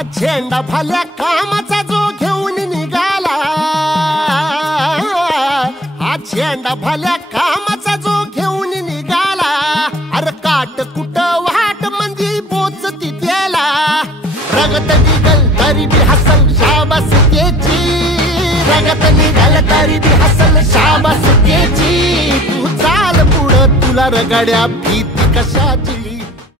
हा झेंडा भल्या कामाचा जो घेऊन निघाला, हा झेंडा भल्या कामाचा जो घेऊन निघाला, अरे काट कुट वाट म्हणजे पोचती त्याला, रगत निघल तरी बी हसल शाबास त्याची, रगत निघल तरी बी हसल शाबास त्याची, तू चाल पुढं तुला रगड्या भीती कशाची।